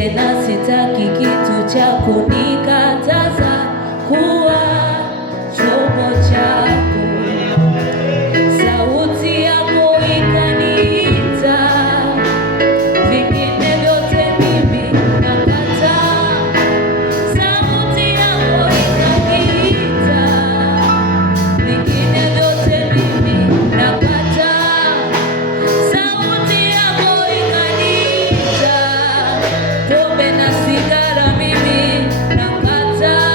tena sitaki kitu cha kunikataza kuwa chombo chako. Sauti yako ikaniita, vingine vyote mimi nakataa. Sauti yako ikaniita, vingine vyote mimi nakataa. Sauti yako ikaniita, pombe na sigara mimi nakataa.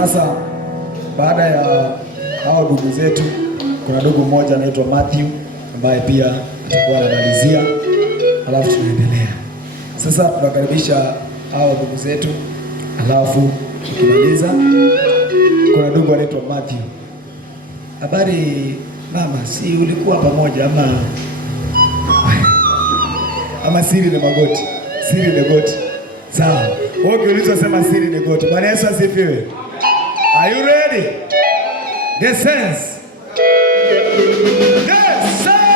Sasa baada ya hao ndugu zetu, kuna ndugu mmoja anaitwa Matthew ambaye pia atakuwa anamalizia, alafu tunaendelea. Sasa tunakaribisha hao ndugu zetu, alafu tukimaliza kuna ndugu anaitwa Matthew. Habari mama, si ulikuwa pamoja ama siri ni magoti? Siri ni goti. Sawa. Wewe ukiulizwa sema siri ni goti. Bwana Yesu asifiwe. Are you ready? The sense. The sense.